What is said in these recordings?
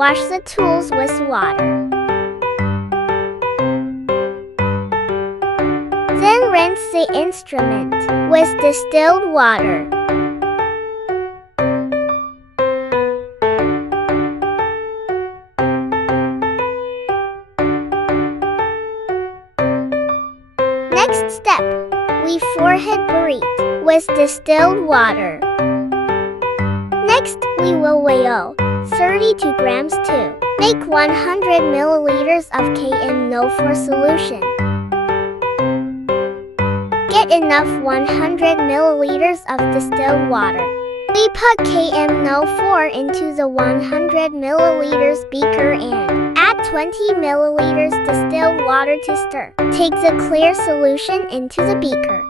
Wash the tools with water. Then rinse the instrument with distilled water. Next step, we forehead burette with distilled water. Next, we will weigh 32 grams to make 100 milliliters of KM04 solution. Get enough 100 milliliters of distilled water. We put KM04 into the 100 milliliters beaker and add 20 milliliters distilled water to stir. Take the clear solution into the beaker.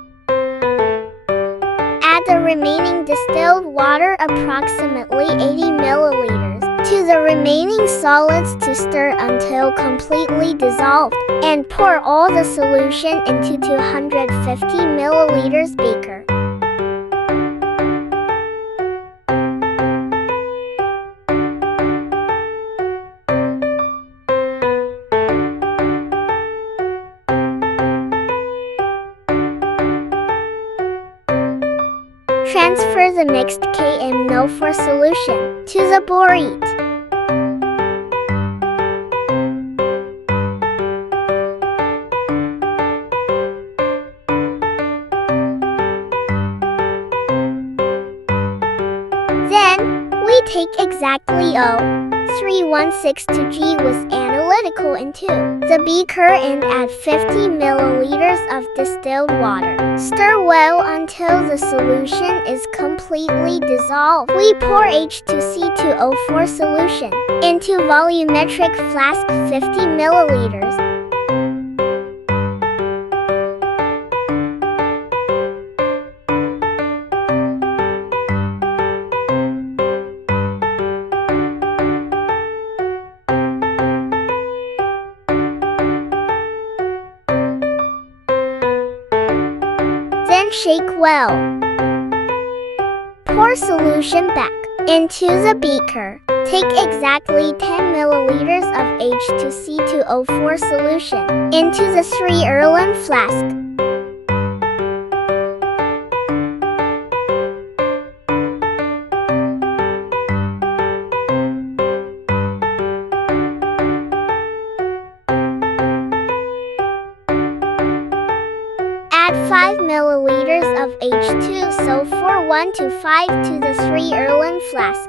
Add the remaining distilled water, approximately 80 milliliters, to the remaining solids to stir until completely dissolved, and pour all the solution into 250 milliliters beaker. Transfer the mixed KM04 solution to the burette. Then, we take exactly 316 g with Analytical into the beaker and add 50 milliliters of distilled water. Stir well until the solution is completely dissolved. We pour H2C2O4 solution into volumetric flask 50 milliliters. Then shake well. Pour solution back into the beaker. Take exactly 10 milliliters of H2C2O4 solution into the 3-earlen flask. Add 5 milliliters of H2SO4 1 to 5 to the 3-earlen flask.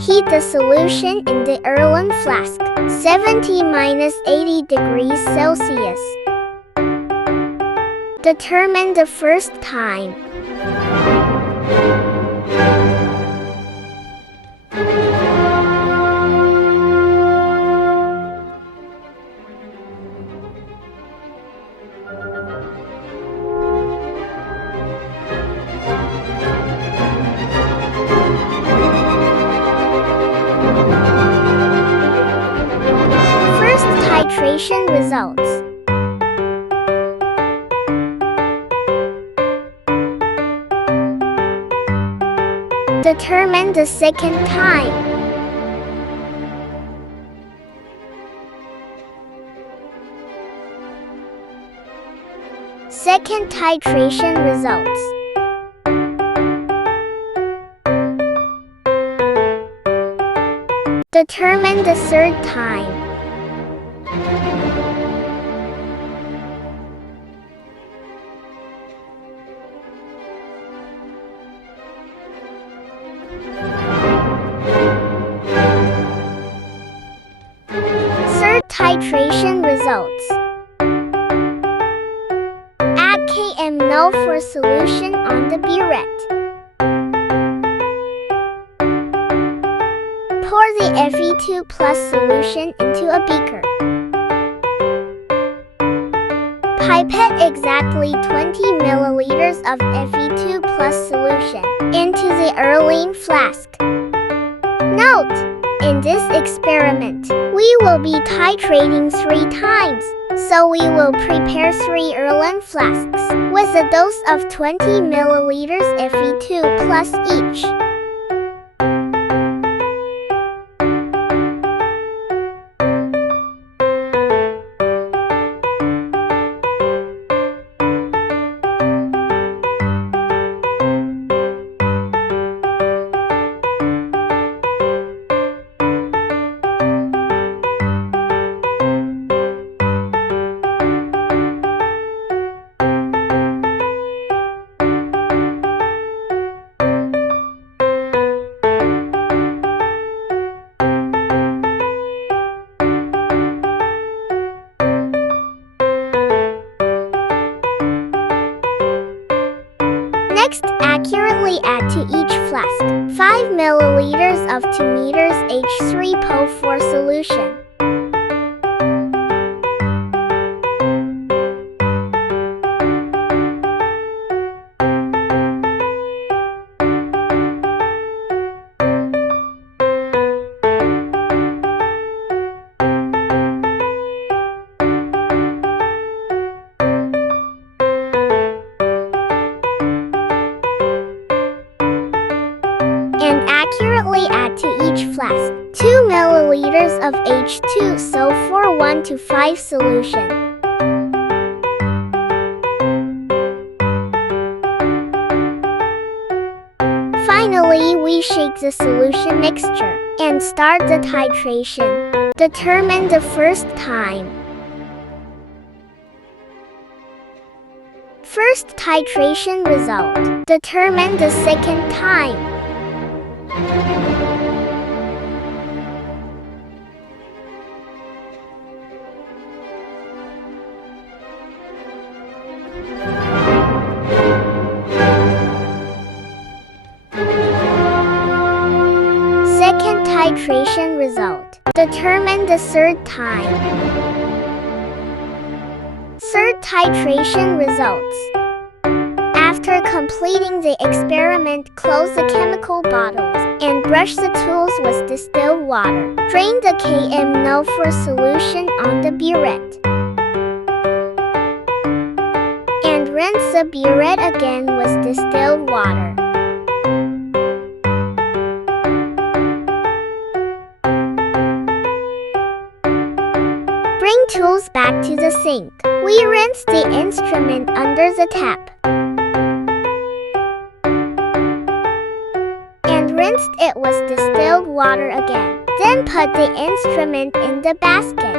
Heat the solution in the earlen flask, 70-80 degrees Celsius. Determine the first time. Titration results. Determine the second time. Second titration results. Determine the third time. titration results. Add KMNO for solution on the burette. Pour the Fe2 plus solution into a beaker. Pipette exactly 20 milliliters of Fe2 plus solution into the Erlenmeyer flask. Note: in this experiment, we will be titrating 3 times, so we will prepare 3 Erlenmeyer flasks with a dose of 20 milliliters Fe2 plus each. Next, accurately add to each flask 5 milliliters of 2 meters H3PO4 solution. And accurately add to each flask 2 milliliters of H2SO4 1 to 5 solution. Finally, we shake the solution mixture and start the titration. Determine the first time. First titration result. Determine the second time. Second titration result. Determine the third time. Third titration results. After completing the experiment, close the chemical bottles and brush the tools with distilled water. Drain the KMNO4 solution on the burette. And rinse the burette again with distilled water. Bring tools back to the sink. We rinse the instrument under the tap. And rinsed it with distilled water again. Then put the instrument in the basket.